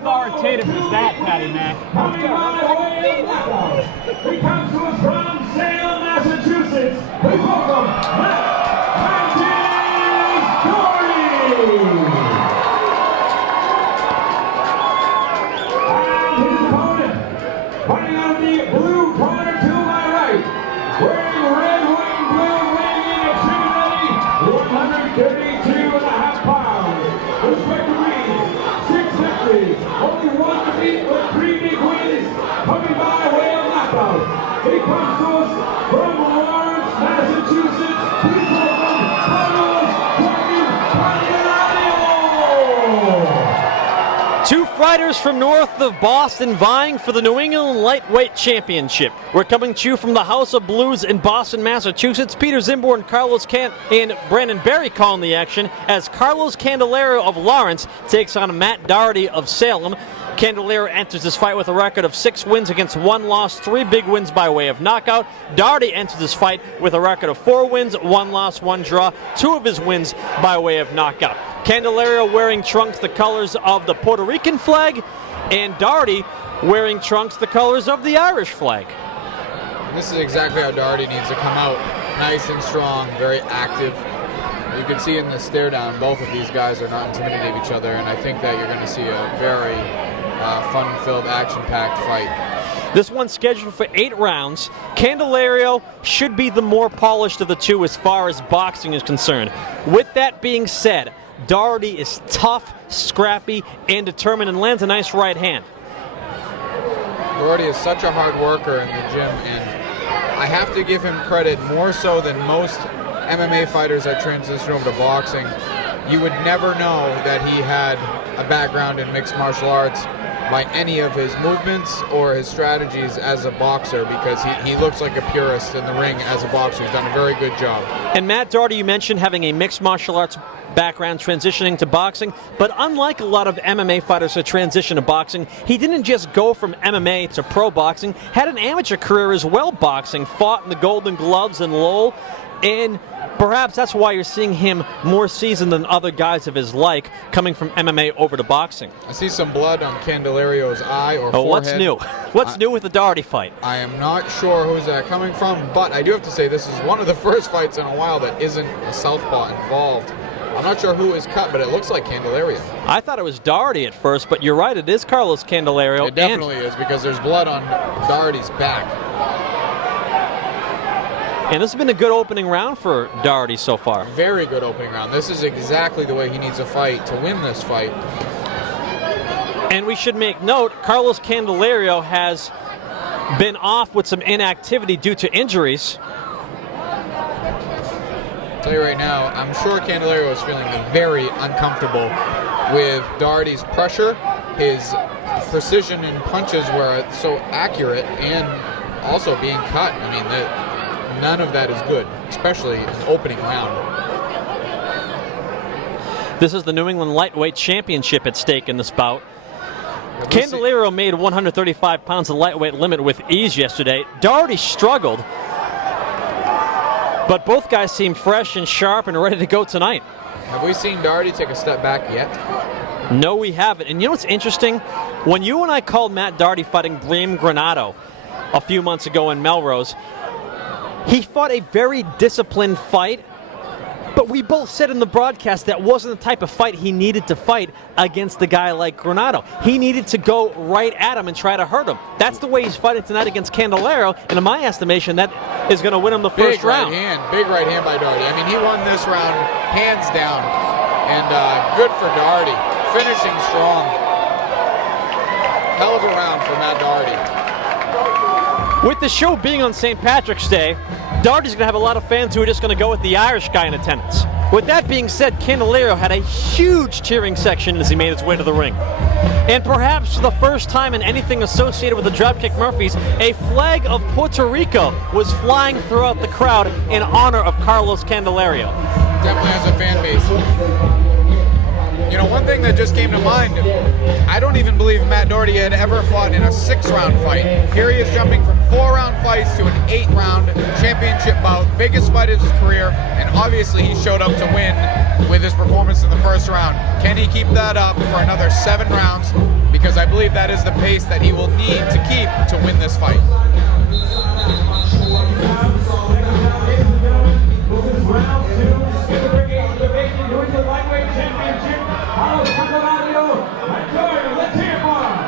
authoritative is that, Patty Mac? He comes to us from Salem, Massachusetts. Please welcome Matt Doherty. And his opponent, fighting out of the blue corner to my right, wearing red, white, and blue, weighing in at 132.5 pounds. Respectively, 6 victories, only 1 defeat with 3 big wins, coming by way of knockout. He comes to us from Lawrence, Massachusetts. Please welcome Candelario. Two fighters from north of Boston vying for the New England Lightweight Championship. We're coming to you from the House of Blues in Boston, Massachusetts. Peter Zimborn, Carlos and Brandon Berry calling the action as Carlos Candelario of Lawrence takes on Matt Doherty of Salem. Candelario enters this fight with a record of 6 wins against 1 loss, 3 big wins by way of knockout. Doherty enters this fight with a record of 4 wins, 1 loss, 1 draw, 2 of his wins by way of knockout. Candelario wearing trunks the colors of the Puerto Rican flag, and Doherty wearing trunks the colors of the Irish flag. This is exactly how Doherty needs to come out. Nice and strong, very active. You can see in the stare down, both of these guys are not intimidating each other, and I think that you're going to see a very fun-filled, action-packed fight. This one's scheduled for 8 rounds. Candelario should be the more polished of the two as far as boxing is concerned. With that being said, Doherty is tough, scrappy, and determined, and lands a nice right hand. Doherty is such a hard worker in the gym, and I have to give him credit more so than most MMA fighters that transition over to boxing. You would never know that he had a background in mixed martial arts by any of his movements or his strategies as a boxer, because he looks like a purist in the ring as a boxer. He's done a very good job. And Matt Doherty, you mentioned having a mixed martial arts background transitioning to boxing, but unlike a lot of MMA fighters who transition to boxing, he didn't just go from MMA to pro boxing, had an amateur career as well boxing, fought in the Golden Gloves in Lowell, and perhaps that's why you're seeing him more seasoned than other guys of his like coming from MMA over to boxing. I see some blood on Candelario's eye or forehead. What's new? What's new with the Doherty fight? I am not sure who's that coming from, but I do have to say this is one of the first fights in a while that isn't a southpaw involved. I'm not sure who is cut, but it looks like Candelario. I thought it was Doherty at first, but you're right, it is Carlos Candelario. It definitely is, because there's blood on Doherty's back. And this has been a good opening round for Doherty so far. Very good opening round. This is exactly the way he needs to fight to win this fight. And we should make note, Carlos Candelario has been off with some inactivity due to injuries. I'll tell you right now, I'm sure Candelario is feeling very uncomfortable with Doherty's pressure, his precision in punches were so accurate, and also being cut. I mean, none of that is good, especially in the opening round. This is the New England Lightweight Championship at stake in this bout. Candelario made 135 pounds of lightweight limit with ease yesterday. Doherty struggled, but both guys seem fresh and sharp and ready to go tonight. Have we seen Doherty take a step back yet? No, we haven't. And you know what's interesting? When you and I called Matt Doherty fighting Brahim Granado a few months ago in Melrose, he fought a very disciplined fight, but we both said in the broadcast that wasn't the type of fight he needed to fight against a guy like Granado. He needed to go right at him and try to hurt him. That's the way he's fighting tonight against Candelario, and in my estimation, that is going to win him the first round. Big right hand by Doherty. I mean, he won this round hands down, and good for Doherty. Finishing strong. Hell of a round for Matt Doherty. With the show being on St. Patrick's Day, Doherty's going to have a lot of fans who are just going to go with the Irish guy in attendance. With that being said, Candelario had a huge cheering section as he made his way to the ring. And perhaps for the first time in anything associated with the Dropkick Murphys, a flag of Puerto Rico was flying throughout the crowd in honor of Carlos Candelario. Definitely has a fan base. You know, one thing that just came to mind, I don't even believe Matt Doherty had ever fought in a 6-round fight. Here he is jumping from 4-round fights to an 8-round championship bout, biggest fight of his career, and obviously he showed up to win with his performance in the first round. Can he keep that up for another 7 rounds? because I believe that is the pace that he will need to keep to win this fight. This is round 2 in the brigade division, who is the lightweight championship. Candelario and Doherty, let's hear it for him.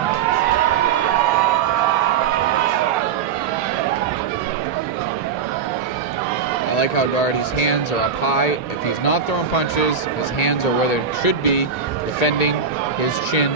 I like how Doherty's hands are up high. If he's not throwing punches, his hands are where they should be, defending his chin.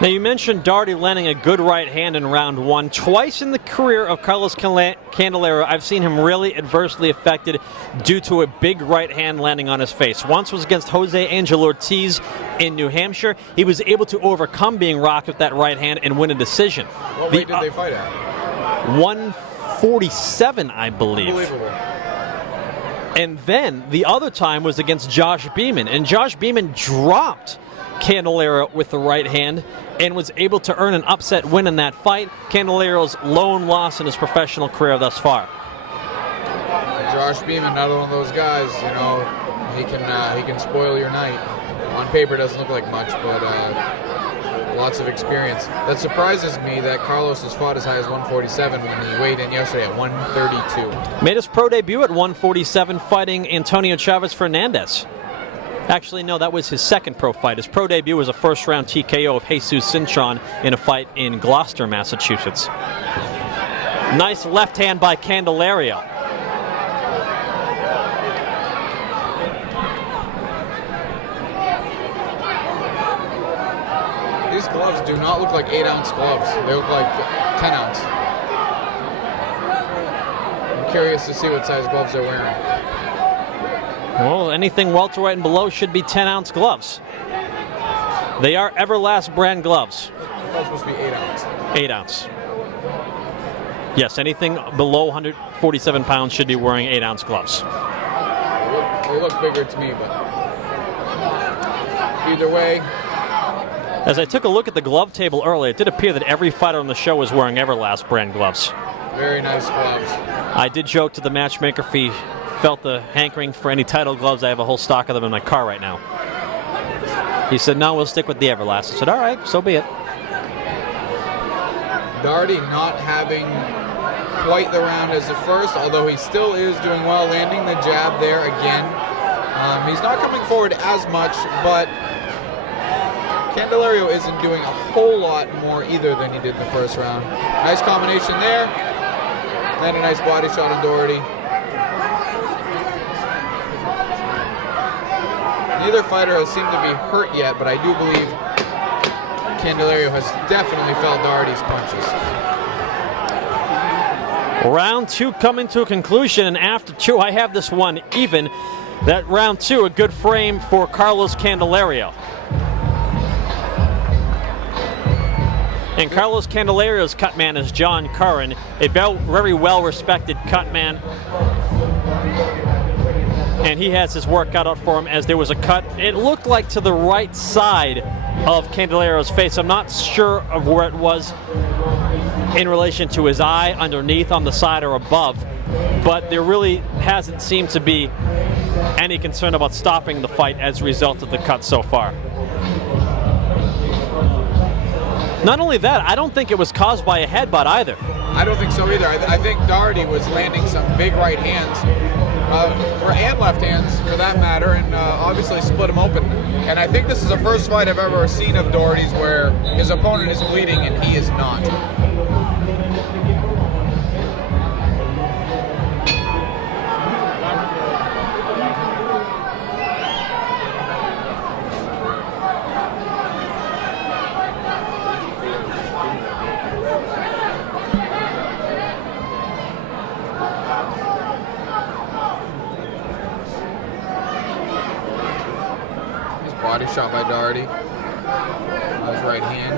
Now, you mentioned Doherty landing a good right hand in round 1. Twice in the career of Carlos Candelario, I've seen him really adversely affected due to a big right hand landing on his face. Once was against Jose Angel Ortiz in New Hampshire. He was able to overcome being rocked with that right hand and win a decision. What weight did they fight at? 147, I believe. Unbelievable. And then the other time was against Josh Beeman, and Josh Beeman dropped Candelario with the right hand and was able to earn an upset win in that fight. Candelario's lone loss in his professional career thus far. Josh Beeman, another one of those guys, you know, he can spoil your night. On paper, doesn't look like much, but lots of experience. That surprises me that Carlos has fought as high as 147 when he weighed in yesterday at 132. Made his pro debut at 147 fighting Antonio Chavez Fernandez. Actually, no, that was his second pro fight. His pro debut was a first-round TKO of Jesus Cintron in a fight in Gloucester, Massachusetts. Nice left hand by Candelario. These gloves do not look like 8-ounce gloves. They look like 10-ounce. I'm curious to see what size gloves they're wearing. Well, anything welterweight and below should be 10-ounce gloves. They are Everlast brand gloves. That's supposed to be 8-ounce. 8-ounce. Yes, anything below 147 pounds should be wearing 8-ounce gloves. They look bigger to me, but either way. As I took a look at the glove table earlier, it did appear that every fighter on the show was wearing Everlast brand gloves. Very nice gloves. I did joke to the matchmaker if he felt the hankering for any title gloves. I have a whole stock of them in my car right now. He said, no, we'll stick with the Everlast. I said, all right, so be it. Doherty not having quite the round as the first, although he still is doing well, landing the jab there again. He's not coming forward as much, but Candelario isn't doing a whole lot more either than he did in the first round. Nice combination there. Then a nice body shot on Doherty. Neither fighter has seemed to be hurt yet, but I do believe Candelario has definitely felt Doherty's punches. Round 2 coming to a conclusion, and after 2, I have this one even. That round 2, a good frame for Carlos Candelario. And Carlos Candelario's cut man is John Curran, a very well-respected cut man. And he has his work cut out for him as there was a cut. It looked like to the right side of Candelario's face. I'm not sure of where it was in relation to his eye, underneath, on the side, or above. But there really hasn't seemed to be any concern about stopping the fight as a result of the cut so far. Not only that, I don't think it was caused by a headbutt either. I don't think so either. I think Doherty was landing some big right hands, and left hands for that matter, and obviously split him open. And I think this is the first fight I've ever seen of Doherty's where his opponent is bleeding and he is not. Body shot by Doherty. His right hand.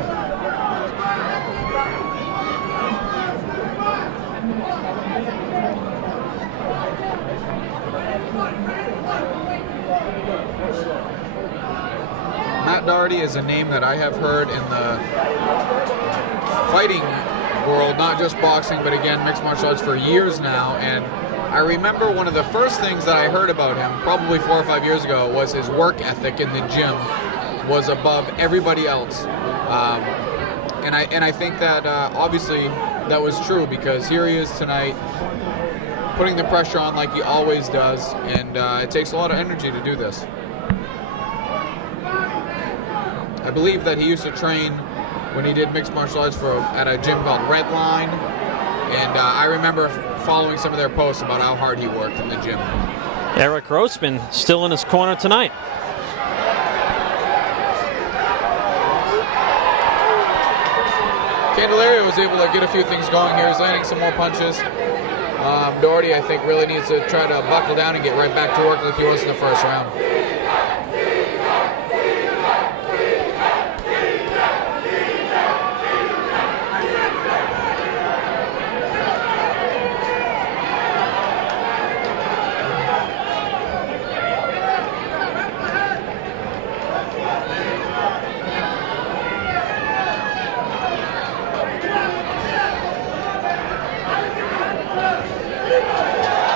Matt Doherty is a name that I have heard in the fighting world, not just boxing, but again, mixed martial arts for years now. And I remember one of the first things that I heard about him, probably 4 or 5 years ago, was his work ethic in the gym was above everybody else. And I think that obviously that was true, because here he is tonight, putting the pressure on like he always does, and it takes a lot of energy to do this. I believe that he used to train when he did mixed martial arts at a gym called Redline, and I remember following some of their posts about how hard he worked in the gym. Eric Grossman still in his corner tonight. Candelario was able to get a few things going here. He's landing some more punches. Doherty, I think, really needs to try to buckle down and get right back to work like he was in the first round.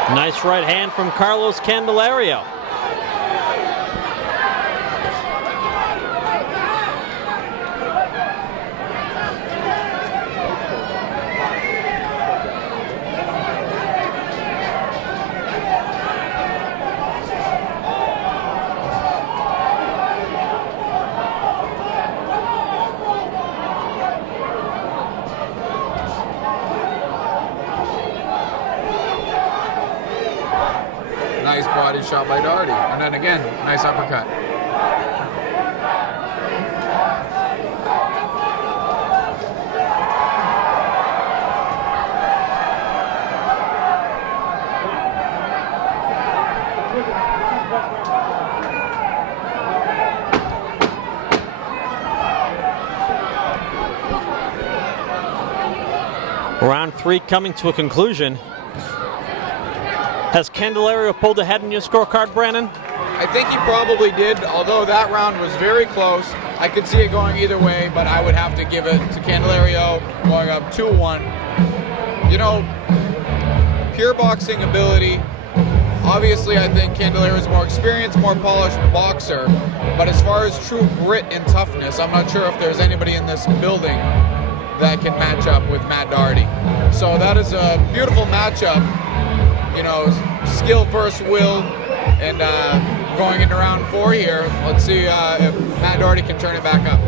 Nice right hand from Carlos Candelario. Nice body shot by Doherty. And then again, nice uppercut. Round 3 coming to a conclusion. Has Candelario pulled ahead in your scorecard, Brandon? I think he probably did, although that round was very close. I could see it going either way, but I would have to give it to Candelario, going up 2-1. You know, pure boxing ability. Obviously, I think Candelario is a more experienced, more polished boxer, but as far as true grit and toughness, I'm not sure if there's anybody in this building that can match up with Matt Doherty. So that is a beautiful matchup. You know, skill versus will, and going into round 4 here, let's see if Matt Doherty can turn it back up.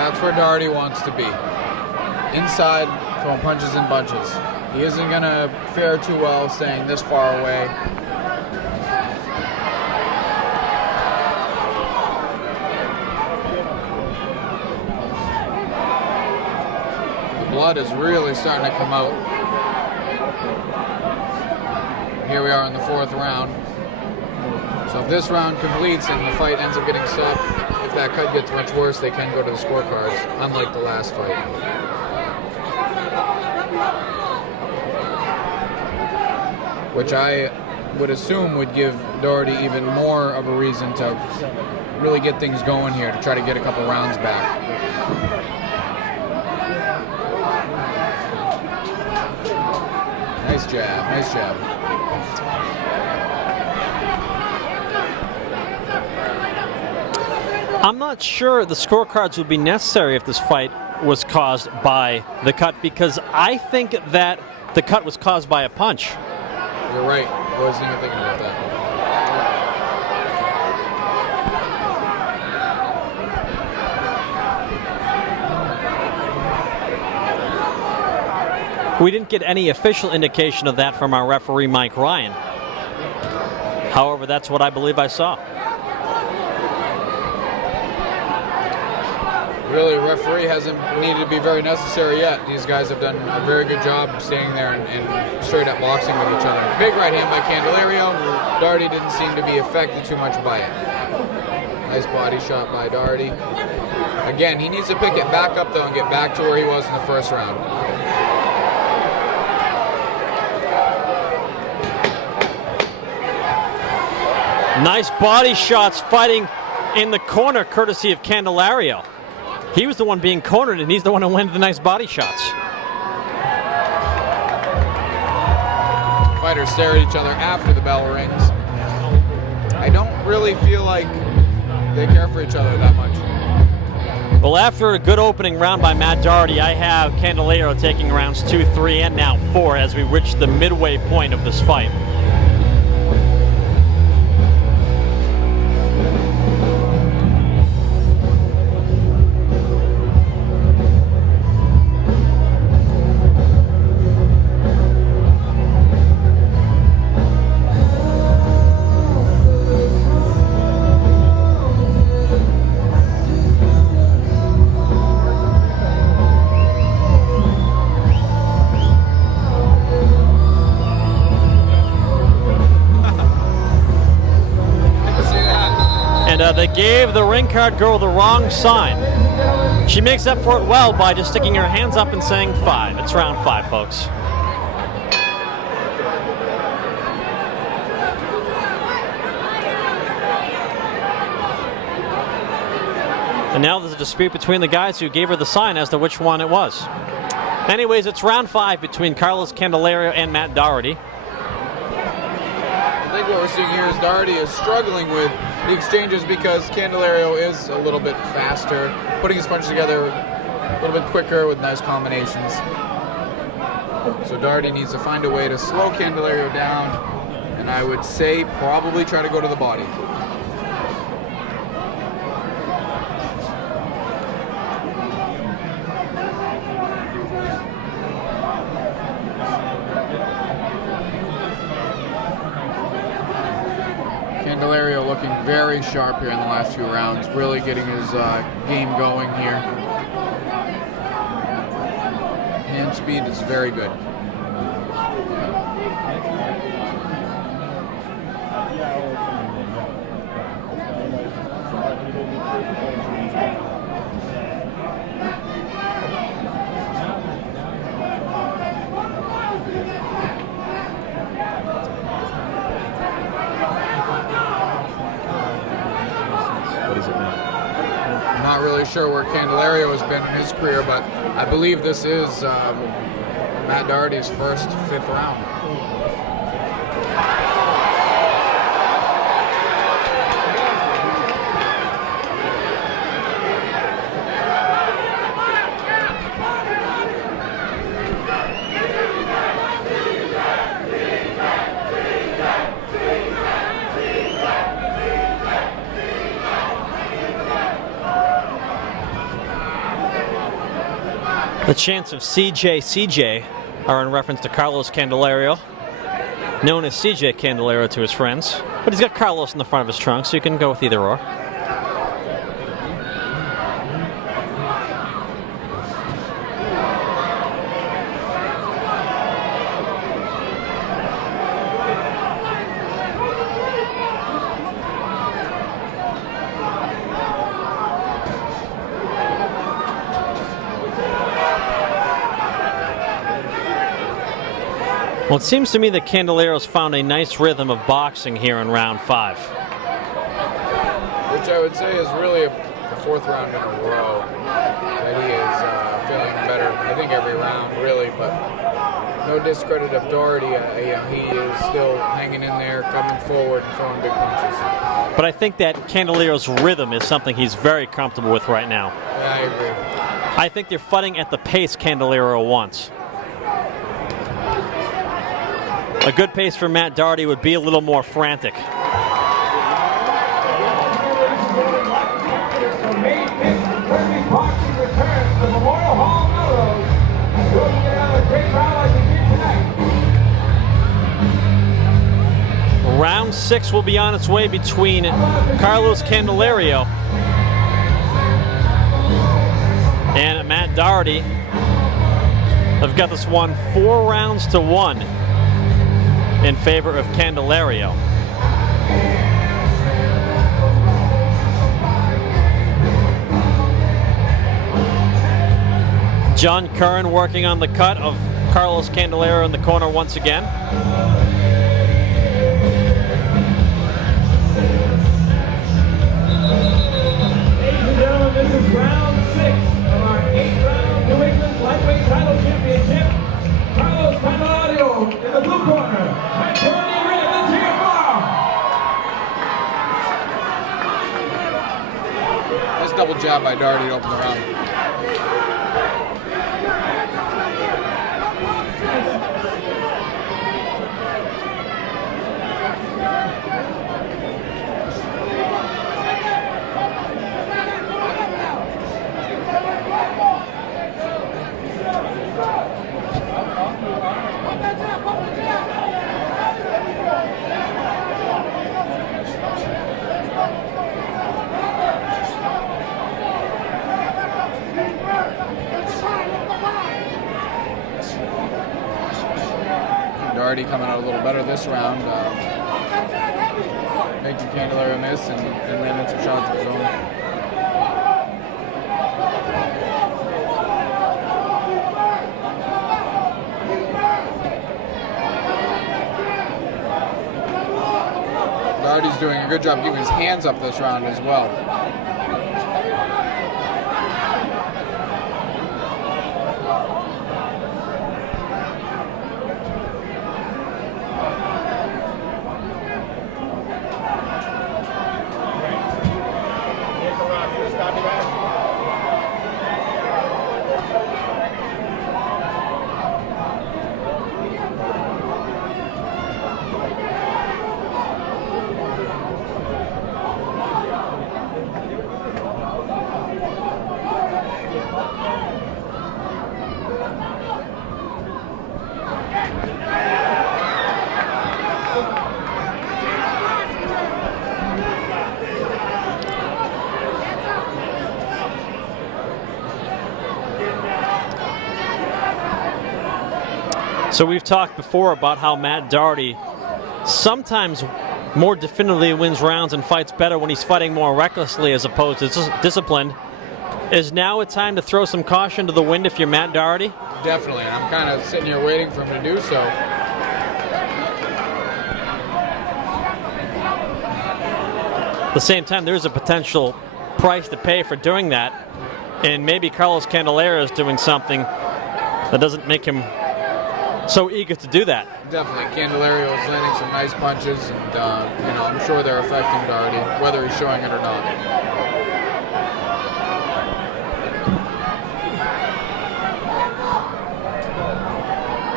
That's where Doherty wants to be. Inside, throwing punches and bunches. He isn't going to fare too well staying this far away. The blood is really starting to come out. Here we are in the 4th round. So if this round completes and the fight ends up getting stopped, if that cut gets much worse, they can go to the scorecards, unlike the last fight. Which I would assume would give Doherty even more of a reason to really get things going here, to try to get a couple rounds back. Nice jab, nice jab. I'm not sure the scorecards would be necessary if this fight was caused by the cut, because I think that the cut was caused by a punch. You're right. I wasn't even thinking about that. We didn't get any official indication of that from our referee, Mike Ryan. However, that's what I believe I saw. Really, referee hasn't needed to be very necessary yet. These guys have done a very good job standing there and straight up boxing with each other. Big right hand by Candelario. Doherty didn't seem to be affected too much by it. Nice body shot by Doherty. Again, he needs to pick it back up though and get back to where he was in the first round. Nice body shots fighting in the corner, courtesy of Candelario. He was the one being cornered, and he's the one who went the nice body shots. Fighters stare at each other after the bell rings. I don't really feel like they care for each other that much. Well, after a good opening round by Matt Doherty, I have Candelario taking rounds 2, 3, and now 4 as we reach the midway point of this fight. They gave the ring card girl the wrong sign. She makes up for it well by just sticking her hands up and saying 5. It's round 5, folks. And now there's a dispute between the guys who gave her the sign as to which one it was. Anyways, it's round 5 between Carlos Candelario and Matt Doherty. I think what we're seeing here is Doherty is struggling with the exchanges because Candelario is a little bit faster, putting his punches together a little bit quicker with nice combinations. So Doherty needs to find a way to slow Candelario down, and I would say probably try to go to the body. Candelario looking very sharp here in the last few rounds, really getting his game going here. Hand speed is very good. Not really sure where Candelario has been in his career, but I believe this is Matt Doherty's first 5th round. The chants of CJ are in reference to Carlos Candelario, known as CJ Candelario to his friends. But he's got Carlos in the front of his trunk, so you can go with either or. Well, it seems to me that Candelario's found a nice rhythm of boxing here in round 5. Which I would say is really the 4th round in a row that he is feeling better, I think every round really, but no discredit of Doherty. He is still hanging in there, coming forward, and throwing big punches. But I think that Candelario's rhythm is something he's very comfortable with right now. Yeah, I agree. I think they're fighting at the pace Candelario wants. A good pace for Matt Doherty would be a little more frantic. May 5th, Kirby's Boxing returns to Memorial Hall, Melrose. We'll get another great round like we did tonight. Round 6 will be on its way between Carlos Candelario and Matt Doherty. They've got this one 4 rounds to 1 in favor of Candelario. John Curran working on the cut of Carlos Candelario in the corner once again. Ladies and gentlemen, this is round 6 of our 8-round New England Lightweight Title Championship. Carlos Candelario in the blue corner. And Doherty in red. Let's hear it for him. Nice double jab by Doherty to open the round. Doherty coming out a little better this round, making Candelario miss and landing some shots of his own. Doherty's doing a good job keeping his hands up this round as well. So we've talked before about how Matt Doherty sometimes more definitively wins rounds and fights better when he's fighting more recklessly as opposed to disciplined. Is now a time to throw some caution to the wind if you're Matt Doherty? Definitely, and I'm kind of sitting here waiting for him to do so. At the same time, there's a potential price to pay for doing that, and maybe Carlos Candelario is doing something that doesn't make him so eager to do that. Definitely, Candelario is landing some nice punches, and I'm sure they're affecting Doherty, whether he's showing it or not.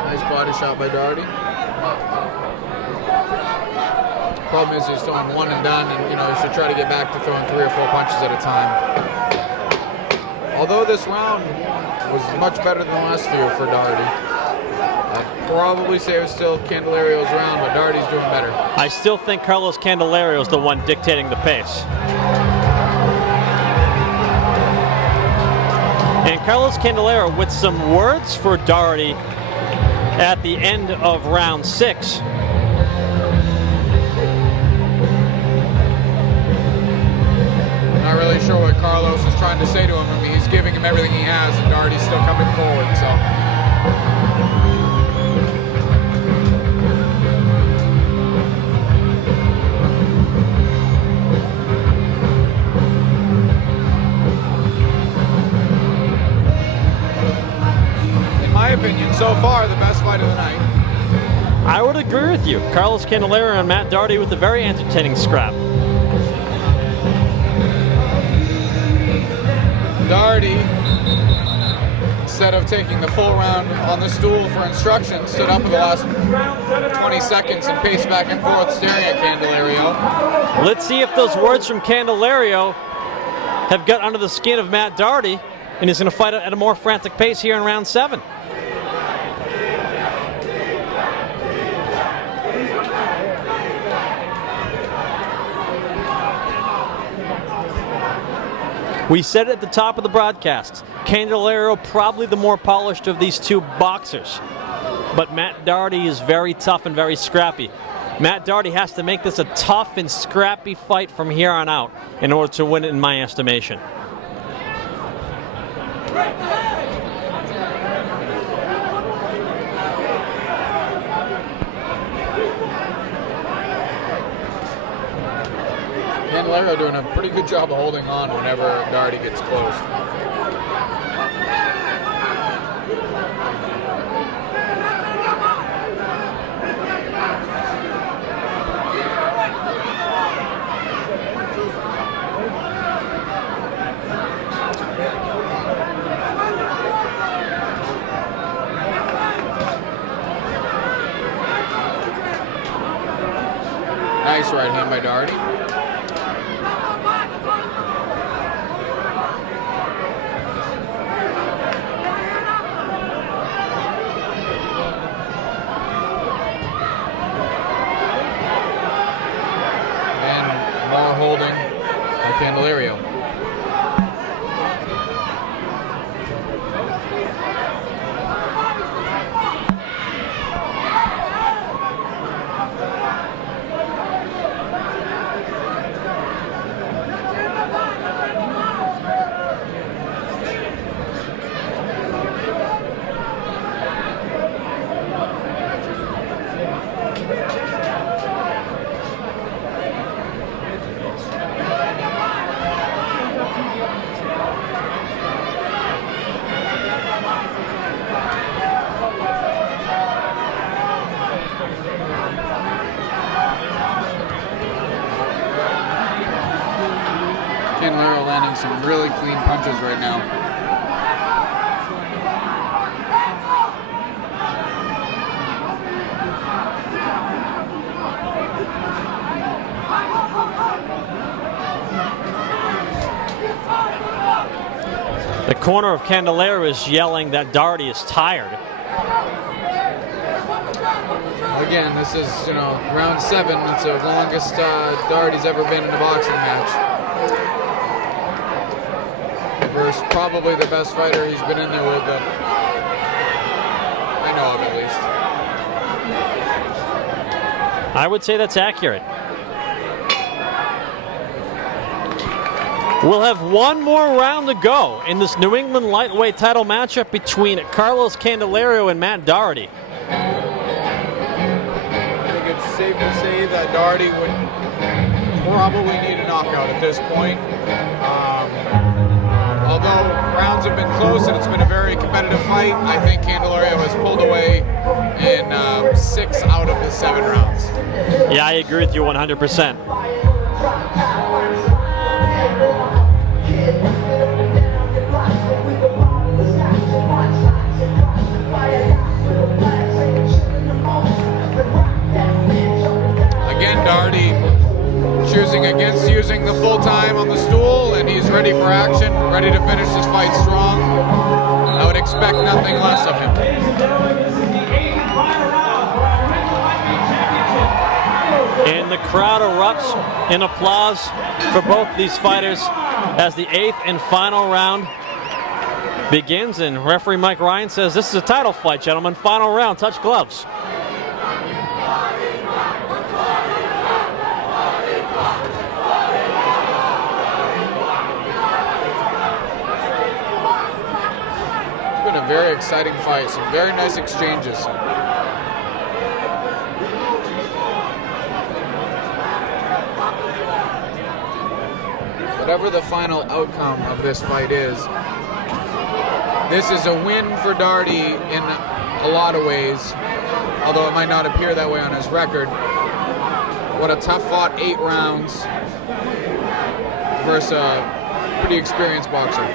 Nice body shot by Doherty. Problem is he's throwing one and done, and he should try to get back to throwing 3 or 4 punches at a time. Although this round was much better than the last few for Doherty. I'd probably say it was still Candelario's round, but Doherty's doing better. I still think Carlos Candelario is the one dictating the pace. And Carlos Candelario with some words for Doherty at the end of round 6. Not really sure what Carlos is trying to say to him. I mean, he's giving him everything he has, and Doherty's still coming forward, so. In my opinion, so so far, the best fight of the night. I would agree with you. Carlos Candelario and Matt Doherty with a very entertaining scrap. Doherty, instead of taking the full round on the stool for instructions, stood up for the last 20 seconds and paced back and forth, staring at Candelario. Let's see if those words from Candelario have got under the skin of Matt Doherty, and he's going to fight at a more frantic pace here in round 7. We said it at the top of the broadcast. Candelario probably the more polished of these two boxers. But Matt Doherty is very tough and very scrappy. Matt Doherty has to make this a tough and scrappy fight from here on out in order to win it, in my estimation. Candelario doing a pretty good job of holding on whenever Doherty gets close. Nice right hand by Doherty. Holding by Candelario. Candelario landing some really clean punches right now. The corner of Candelario is yelling that Doherty is tired. Again, this is, round 7. It's the longest Doherty's ever been in a boxing match. Versus probably the best fighter he's been in there with that I know of, at least. I would say that's accurate. We'll have one more round to go in this New England lightweight title matchup between Carlos Candelario and Matt Doherty. I think it's safe to say that Doherty would probably need a knockout at this point. Although rounds have been close and it's been a very competitive fight, I think Candelario has pulled away in 6 out of the 7 rounds. Yeah, I agree with you 100%. Again, Doherty choosing against using the full time on the stool, and he's ready for action, ready to finish this fight strong. I would expect nothing less of him. And the crowd erupts in applause for both these fighters as the 8th and final round begins, and referee Mike Ryan says this is a title fight, gentlemen. Final round, touch gloves. It's been a very exciting fight, some very nice exchanges. Whatever the final outcome of this fight is, this is a win for Doherty in a lot of ways, although it might not appear that way on his record. What a tough fought 8 rounds versus a pretty experienced boxer.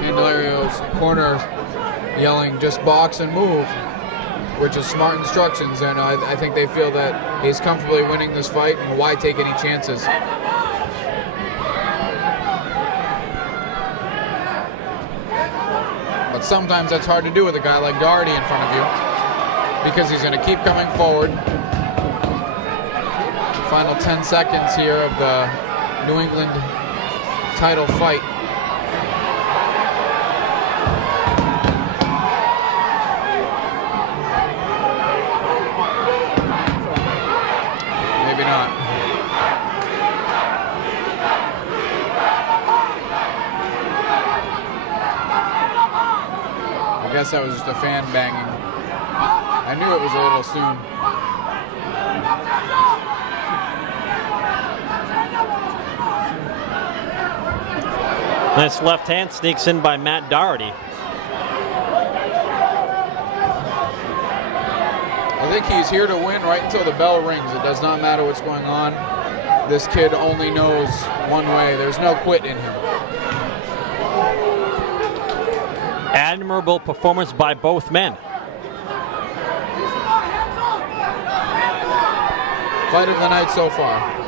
Candelario's corner yelling, just box and move, which is smart instructions, and I think they feel that he's comfortably winning this fight, and why take any chances? But sometimes that's hard to do with a guy like Doherty in front of you, because he's going to keep coming forward. Final 10 seconds here of the New England title fight. Maybe not. I guess that was just a fan banging. I knew it was a little soon. Nice left hand sneaks in by Matt Doherty. I think he's here to win right until the bell rings. It does not matter what's going on. This kid only knows one way. There's no quit in him. Admirable performance by both men. Fight of the night so far.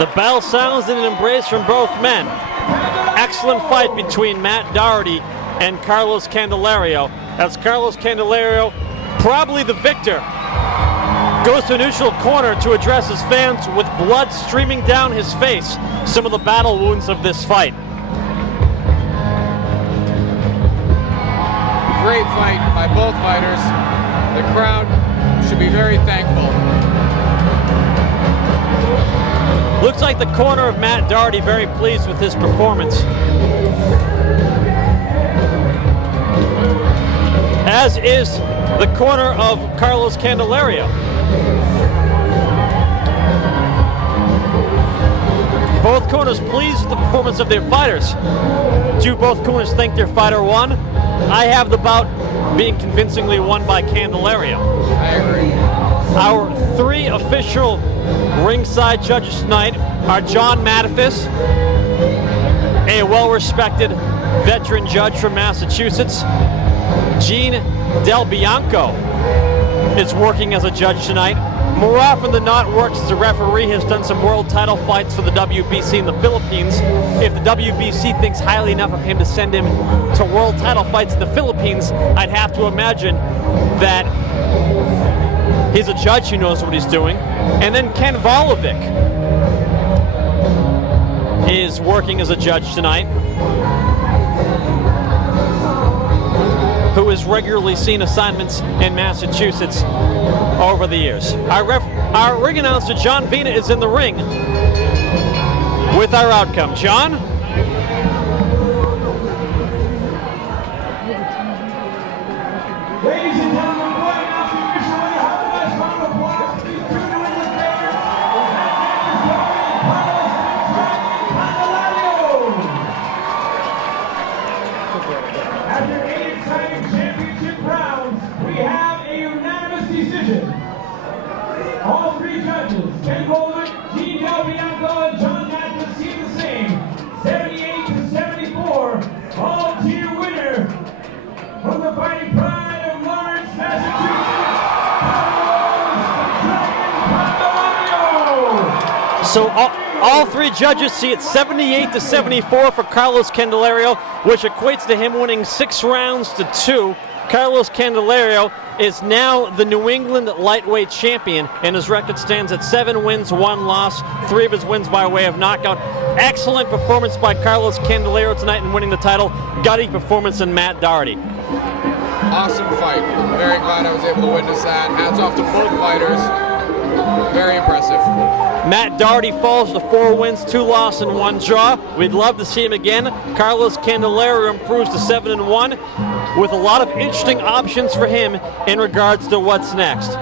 The bell sounds in an embrace from both men. Excellent fight between Matt Doherty and Carlos Candelario. As Carlos Candelario, probably the victor, goes to a neutral corner to address his fans with blood streaming down his face. Some of the battle wounds of this fight. Great fight by both fighters. The crowd should be very thankful. Looks like the corner of Matt Doherty very pleased with his performance. As is the corner of Carlos Candelario. Both corners pleased with the performance of their fighters. Do both corners think their fighter won? I have the bout being convincingly won by Candelario. I agree. Our 3 official ringside judges tonight are John Mattifus, a well-respected veteran judge from Massachusetts. Gene Del Bianco is working as a judge tonight. More often than not works as a referee, has done some world title fights for the WBC in the Philippines. If the WBC thinks highly enough of him to send him to world title fights in the Philippines, I'd have to imagine that he's a judge who knows what he's doing. And then Ken Volovic is working as a judge tonight, who has regularly seen assignments in Massachusetts over the years. Our ring announcer, John Vina, is in the ring with our outcome. John? Ladies and gentlemen, boy, now to official winner, have a nice round of applause for these 2 New England players. After 8 exciting championship rounds, we have a unanimous decision. All 3 judges, Ken Bowler, Gene Del Bianco, and John Matthews, see the same. 78-74, all-tier winner from the Fighting Pride of Lawrence, Massachusetts, Carlos "Dragon" Candelario. So All three judges see it 78-74 for Carlos Candelario, which equates to him winning 6 rounds to 2. Carlos Candelario is now the New England lightweight champion, and his record stands at 7 wins, 1 loss, 3 of his wins by way of knockout. Excellent performance by Carlos Candelario tonight in winning the title. Gutty performance in Matt Doherty. Awesome fight. I'm very glad I was able to witness that. Hats off to both fighters. Very impressive. Matt Doherty falls to 4 wins, 2 losses, and 1 draw. We'd love to see him again. Carlos Candelario improves to 7-1 with a lot of interesting options for him in regards to what's next.